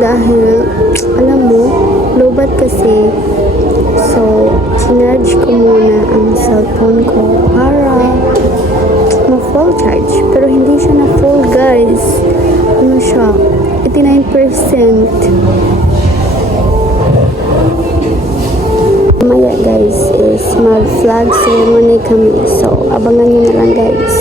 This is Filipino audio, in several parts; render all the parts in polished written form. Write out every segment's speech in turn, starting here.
Dahil, alam mo, lobat kasi. So, sinarge ko muna ang cellphone ko para ma-full charge. Pero hindi siya na full, guys. Ano siya? 89%. Maya guys is mag-flag ceremony kami. So, abangan nyo na lang guys.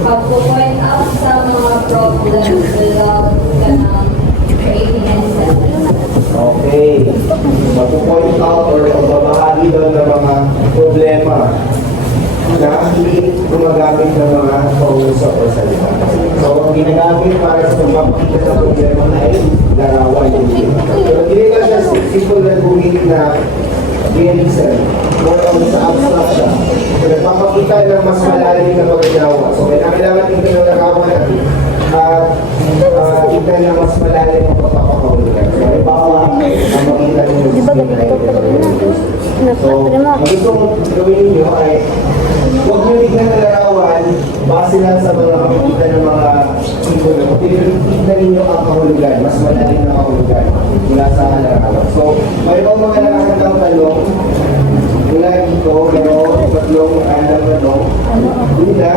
Pag-point out sa mga problems without creating any sense. Okay. Mag-point out or magbabahagi doon ng mga problema na hindi gumagamit ng mga pangusap o salita. So, ang ginagamit para sa pagpapakita sa problema na ay larawan. Pero hindi na siya simple na gumit na realism. More on sa abstract siya. So, nagpapakita ng mas malalim na pag-ginawa. So, kailangan tingnan ng larawan natin at tingnan na mas malalim ang pagpapakahulugan. So, halimbawa, ang makita niyo yung screen na ito. So, ang gusto mong gawin niyo ay huwag niyo tignan na larawan base lang sa mga makikita ng mga people na tignan ninyo ang kahulugan, mas malalim na kahulugan mula sa larawan. So, mayroong mga nakakatang tanong mula dito, pero tatlong tanong. Una,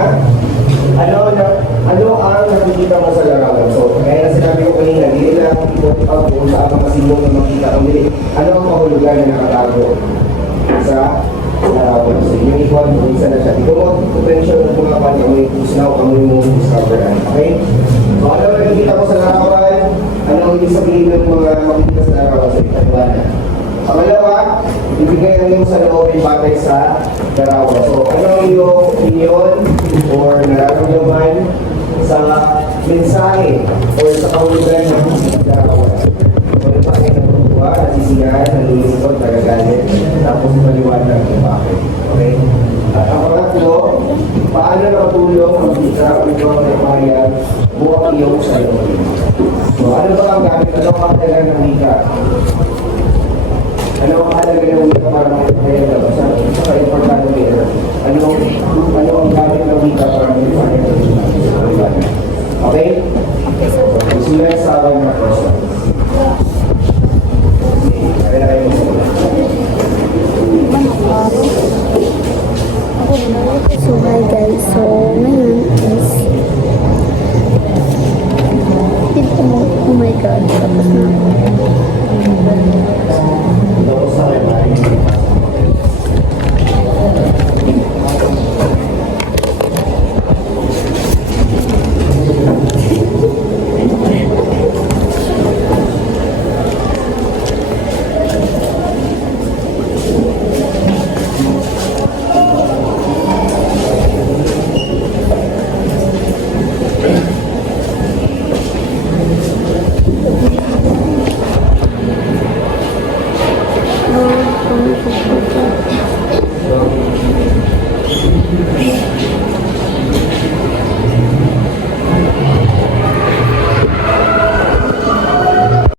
ano ang nakikita mo sa larawan? So, kaya sinabi ko kanina, hindi lang ikot out kung saan mga simbol na makita. Ano ang kahulugan na nakatago sa larawan? So, yung ikaw, isa na siya. Ikaw mo, potential na tumapan, amoy kusinaw, amoy mo discoveran. Okay? So, ano ang nakikita ko sa larawan? Ano ang ibig sabihin ng mga makikita sa larawan sa ikatwana? Pangalawa, ibigay ang iyong saloobin batay sa larawan. So, ano ang iyong opinion or nararamdaman sa mensahe o sa kahulugan ng larawan? So, ito ay natutuwa, nasisiyahan, nalulungkot, nagagalit, tapos maliwanag kung bakit. Okay? At ang pangatlo, paano matulong, mag-ika, upang kaya buwag iyong sayo. So, ano ba ang gamit? Ano ang mahalaga ng wika? Ano ang mahalaga ng wika para makikaya ito? Sa importante ito. Ano ang gamit ng wika para makikaya ito? Okay? Sila yung sabi ng person. Kaya na kayo magsabi. So, hi guys. So, ngayon is oh my god, tapos na.